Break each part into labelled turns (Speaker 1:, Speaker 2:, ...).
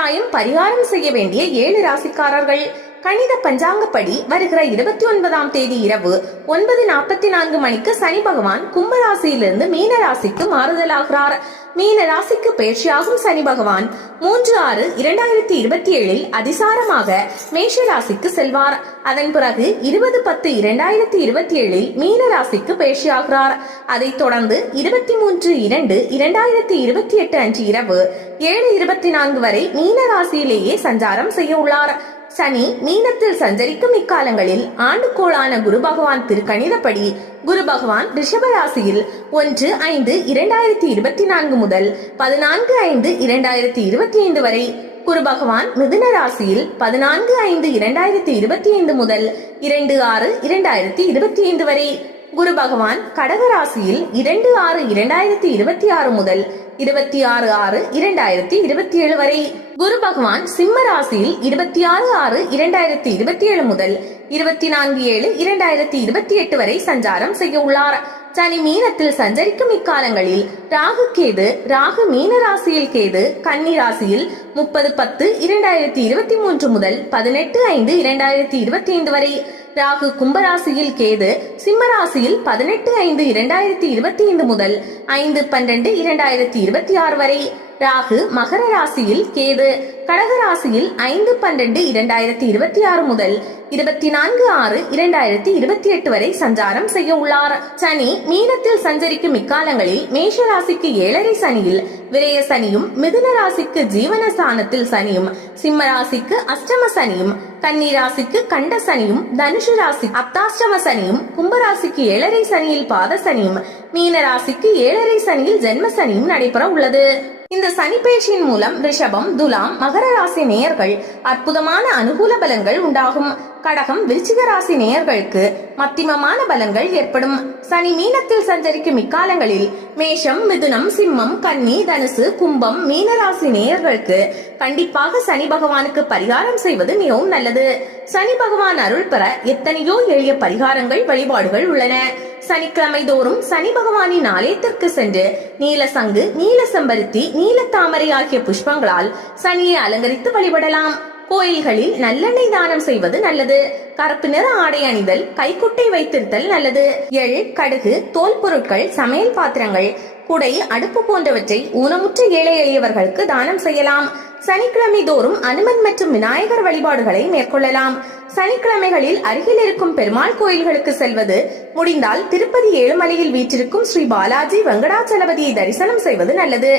Speaker 1: கட்டாயம் பரிகாரம் செய்ய வேண்டிய ஏழு ராசிக்காரர்கள். கணித பஞ்சாங்கப்படி வருகிற இருபத்தி ஒன்பதாம் தேதி இரவு ஒன்பது நாற்பத்தி நான்கு மணிக்கு சனி பகவான் கும்பராசியிலிருந்து மீன ராசிக்கு மாறுதலாகிறார். மீன ராசிக்கு பயிற்சியாகும் சனி பகவான் மூன்று ஆறு இரண்டாயிரத்தி இருபத்தி ஏழில் அதிசாரமாக மேஷ ராசிக்கு செல்வார். அதன் பிறகு இருபது பத்து இரண்டாயிரத்தி இருபத்தி ஏழில் மீன ராசிக்கு பயிற்சியாகிறார் அதைத் தொடர்ந்து இருபத்தி மூன்று இரண்டு இரண்டாயிரத்தி இருபத்தி எட்டு அன்று இரவு ஏழு இருபத்தி நான்கு வரை மீன ராசியிலேயே சஞ்சாரம் செய்ய உள்ளார். சனி மீனத்தில் சஞ்சரிக்கும் இக்காலங்களில் ஆண்டுகோளான குரு பகவான் திருக்கணிதப்படி குரு பகவான் ரிஷப ராசியில் ஒன்று ஐந்து இரண்டாயிரத்தி இருபத்தி நான்கு முதல் பதினான்கு ஐந்து இரண்டாயிரத்தி இருபத்தி ஐந்து வரை குரு பகவான் மிதுன ராசியில் பதினான்கு ஐந்து இரண்டாயிரத்தி இருபத்தி ஐந்து முதல் இரண்டு ஆறு இரண்டாயிரத்தி இருபத்தி ஐந்து வரை. குரு பகவான் கடக ராசியில் இரண்டு ஆறு இரண்டாயிரத்தி இருபத்தி ஆறு முதல் இருபத்தி ஆறு ஆறு இரண்டாயிரத்தி இருபத்தி ஏழு வரை. குரு பகவான் சிம்ம ராசியில் இருபத்தி ஆறு ஆறு இரண்டாயிரத்தி இருபத்தி ஏழு முதல் இருபத்தி நான்கு ஏழு இரண்டாயிரத்தி இருபத்தி எட்டு வரை சஞ்சாரம் செய்ய உள்ளார். சனி மீனத்தில் சஞ்சரிக்கும் இக்காலங்களில் ராகு கேது ராகு மீன ராசியில் கேது கன்னி ராசியில் முப்பது பத்து இரண்டாயிரத்தி இருபத்தி மூன்று முதல் பதினெட்டு ஐந்து இரண்டாயிரத்தி இருபத்தி ஐந்து வரை. ராகு கும்பராசியில் கேது சிம்மராசியில் பதினெட்டு ஐந்து இரண்டாயிரத்தி இருபத்தி ஐந்து முதல் ஐந்து பன்னெண்டு இரண்டாயிரத்தி இருபத்தி ஆறு வரை. ராகு மகர ராசியில் கேது. கடக ராசியில் ஐந்து பன்னெண்டு இரண்டாயிரத்தி இருபத்தி ஆறு முதல் இருபத்தி நான்கு ஆறு இரண்டாயிரத்தி இருபத்தி எட்டு வரை சஞ்சாரம் செய்ய உள்ளார். சனி மீனத்தில் சஞ்சரிக்கும் இக்காலங்களில் மேஷ ராசிக்கு ஏழரை சனியில் விரய சனியும் மிதுன ராசிக்கு ஜீவன ஸ்தானத்தில் சனியும் சிம்ம ராசிக்கு அஷ்டம சனியும் கன்னி ராசிக்கு கண்ட சனியும் தனுஷு ராசி அப்தாஷ்டம சனியும் கும்பராசிக்கு ஏழரை சனியில் பாத சனியும் மீன ராசிக்கு ஏழரை சனியில் ஜென்ம சனியும் நடைபெற உள்ளது. இந்த சனி பயிற்சியின் மூலம் ரிஷபம் துலாம் மகர ராசி நேயர்கள் அற்புதமான அனுகூல பலன்கள் உண்டாகும். கடகம் விருச்சிக ராசி நேயர்களுக்கு மத்திமமான பலன்கள் ஏற்படும். சனி மீனத்தில் சஞ்சரிக்கும் இக்காலங்களில் மேஷம் மிதுனம் சிம்மம் கன்னி தனுசு கும்பம் மீன ராசி நேயர்களுக்கு கண்டிப்பாக சனி பகவானுக்கு பரிகாரம் செய்வது மிகவும் நல்லது. சனி பகவான் அருள் பெற எத்தனையோ எளிய பரிகாரங்கள் வழிபாடுகள் உள்ளன. சனிக்கிழமை தோறும் சனி பகவானின் ஆலயத்திற்கு சென்று நீல சங்கு நீல செம்பருத்தி நீல தாமரை ஆகிய புஷ்பங்களால் சனியை அலங்கரித்து வழிபடலாம். கோயில்களில் நல்லெண்ணெய் தானம் செய்வது நல்லது. கருப்பு நிற ஆடை அணிதல் கைக்குட்டை வைத்திருத்தல் நல்லது. எள் கடுகு தோல் பொருட்கள் சமையல் பாத்திரங்கள் குடை அடுப்பு போன்றவற்றை ஊனமுற்ற ஏழை எளியவர்களுக்கு தானம் செய்யலாம். சனிக்கிழமை தோறும் அனுமன் மற்றும் விநாயகர் வழிபாடுகளை மேற்கொள்ளலாம். சனிக்கிழமைகளில் அருகில் இருக்கும் பெருமாள் கோயில்களுக்கு செல்வது முடிந்தால் திருப்பதி ஏழுமலையில் வீற்றிருக்கும் ஸ்ரீ பாலாஜி வெங்கடாச்சலபதியை தரிசனம் செய்வது நல்லது.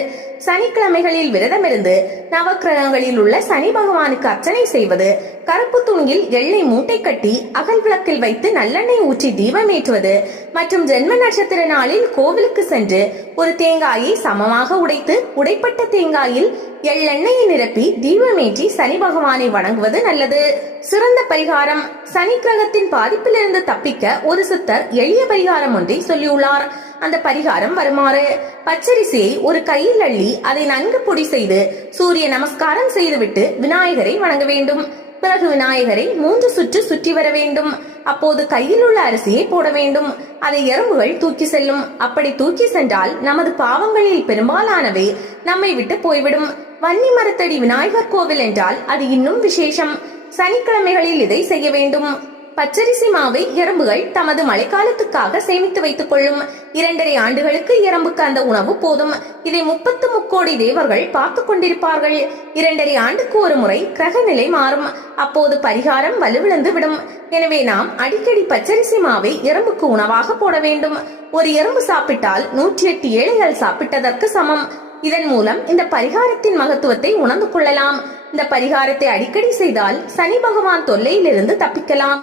Speaker 1: சனிக்கிழமைகளில் விரதமிருந்து நவக்கிரகங்களில் உள்ள சனி பகவானுக்கு அர்ச்சனை செய்வது கருப்பு துணியில் எள்ளை மூட்டை கட்டி அகல் விளக்கில் வைத்து நல்லெண்ணெய் ஊற்றி தீபம் ஏற்றுவது மற்றும் ஜென்ம நட்சத்திர நாளில் கோவிலுக்கு சென்று ஒரு தேங்காயை சமமாக உடைத்து உடைப்பட்ட தேங்காயில் எள்ளெண்ணெயை நிரப்பி தீபமேற்றி சனி பகவானை வணங்குவது நல்லது. சிறந்த பரிகாரம். சனி கிரகத்தின் பாதிப்பிலிருந்து தப்பிக்க ஒரு சித்தர் எளிய பரிகாரம் ஒன்றை சொல்லியுள்ளார். அந்த பரிகாரம் வருமாறு. பச்சரிசியை ஒரு கையில் அள்ளி அதை நன்கு பொடி செய்து சூரிய நமஸ்காரம் செய்துவிட்டு விநாயகரை வணங்க வேண்டும். பிறகு விநாயகரை மூன்று சுற்று சுற்றி வர வேண்டும். அப்போது கையில் உள்ள அரிசியை போட வேண்டும். அதை எறும்புகள் தூக்கி செல்லும். அப்படி தூக்கி சென்றால் நமது பாவங்களில் பெரும்பாலானவை நம்மை விட்டு போய்விடும். வன்னி மரத்தடி விநாயகர் கோவில் என்றால் அது இன்னும் விசேஷம். சனிக்கிழமைகளில் இதை செய்ய வேண்டும். பச்சரிசி மாவை எறும்புகள் தமது மழைக்காலத்துக்காக சேமித்து வைத்துக் கொள்ளும். இரண்டரை ஆண்டுகளுக்கு எறும்புக்கு அந்த உணவு போதும். இதை முப்பத்து முக்கோடி தேவர்கள் பார்த்து கொண்டிருப்பார்கள். இரண்டரை ஆண்டுக்கு ஒரு முறை கிரக நிலை மாறும். அப்போது பரிகாரம் வலுவிழந்து விடும் எனவே நாம் அடிக்கடி பச்சரிசி மாவை எறும்புக்கு உணவாக போட வேண்டும். ஒரு எறும்பு சாப்பிட்டால் நூற்றி எட்டு ஏழைகள் சாப்பிட்டதற்கு சமம். இதன் மூலம் இந்த பரிகாரத்தின் மகத்துவத்தை உணர்ந்து கொள்ளலாம். இந்த பரிகாரத்தை அடிக்கடி செய்தால் சனி பகவான் தொல்லையிலிருந்து தப்பிக்கலாம்.